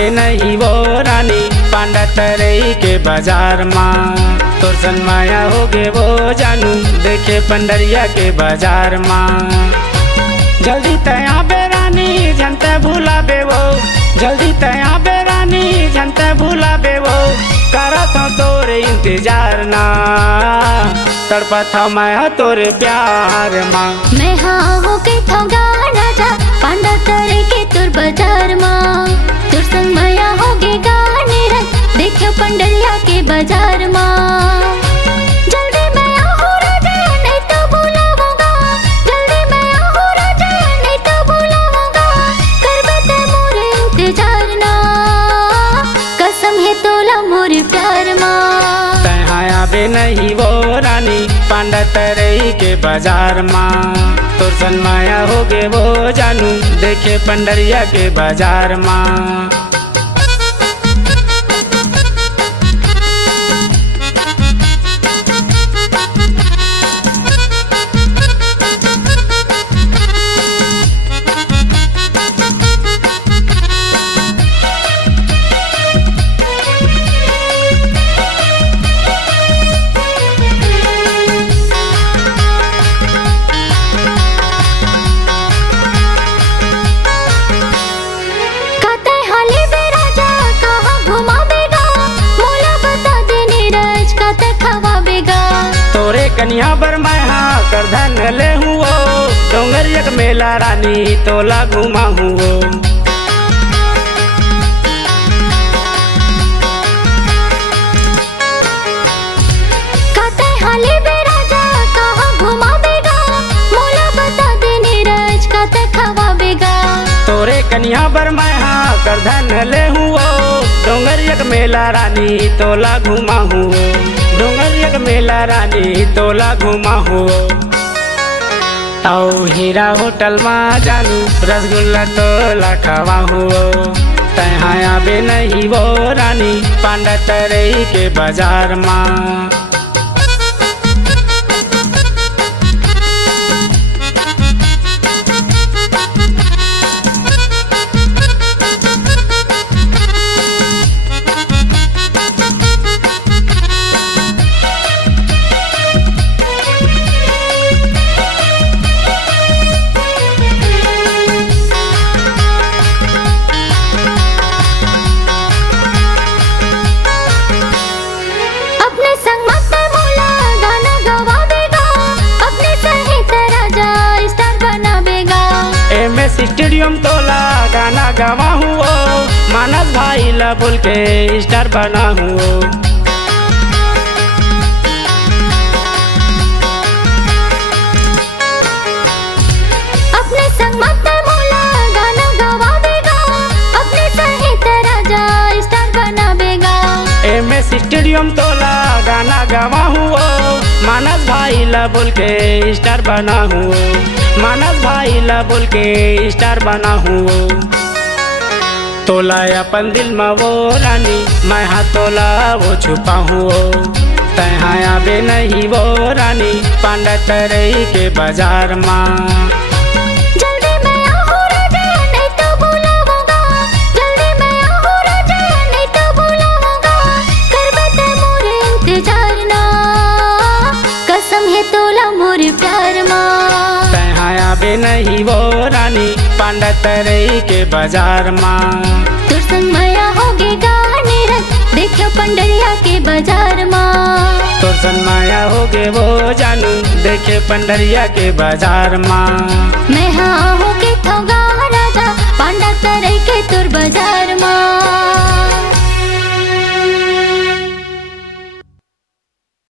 आबे नहीं वो रानी पांडा तरई के बाजार माँ। तोर सन माया हो गे वो जानू देखे पंडरिया के बाजार माँ। जल्दी तया बे रानी झंते भूला बे वो, जल्दी तया बे रानी झंते भूला बे वो। करत हूँ तोरे इंतजार ना तड़पा था मैं तोरे प्यार माँ। मैं हाँ हो के था गाना था पांडा तरे के तुर बाजार माँ। तुर संग माया हो गे गाने रंग देखो पंडरिया के बाजार माँ। जल्दी मैं आहूँ राजा नहीं तो भूलाऊंगा, जल्दी मैं आहूँ राजा नहीं तो भूलाऊंगा। कर बता मोरे इंतजार ना कसम है तोला मोरे प्यार माँ। तहाँ आबे नहीं वो रानी पांडा तरई के बाजार माँ। तोर सन माया हो गे वो जानू देखे पंडरिया के बाजार माँ। तोरे कन्या बर मैं हाँ कर धन ले हुओ डोंगर एक मेला रानी तोला घुमा हुओ। तोरे कन्या बर मैं हाँ कर धन ले हुओ डोंगर एक मेला रानी तोला घुमा हुओ। डोंगर एक मेला रानी तोला घुमा हुओ। आओ हीरा होटल माँ जानू रसगुल्ला तोला खावा हुओ। तहाँ आबे नहीं वो रानी पांडा तरई के बाजार माँ। स्टेडियम तोला गाना गावा हुओ मानस भाई ला बोल के स्टार बना हुओ। अपने संग मत मोला गाना गावा बेगा अपने सहित राजा स्टार बना बेगा। MS स्टेडियम तोला गाना गावा हुओ मानस भाई ला बोल के स्टार बना हुओ। मानस भाई ला बोल के स्टार बना हुओ। तोला अपन दिल में वो रानी मैं हाँ तोला वो छुपा हुओ। तहाँ आबे नहीं वो रानी पांडा तरई के बाजार माँ। जल्दी मैं आहूँ राजा नहीं तो भूलाऊंगा, जल्दी मैं आहूँ राजा नहीं तो भूलाऊंगा। कर बता मोरे इंतजार ना कसम है तोला मोरे प्यार माँ। आबे नहीं वो रानी पांडा तरई के बाजार माँ। तुर संग माया हो गे गाने रंग देखो पंडरिया के बाजार माँ। तोर सन माया हो गे वो जानू देखे पंडरिया के बाजार माँ। मैं हाँ हो के थोगा राजा पांडा तरई के तुर बाजार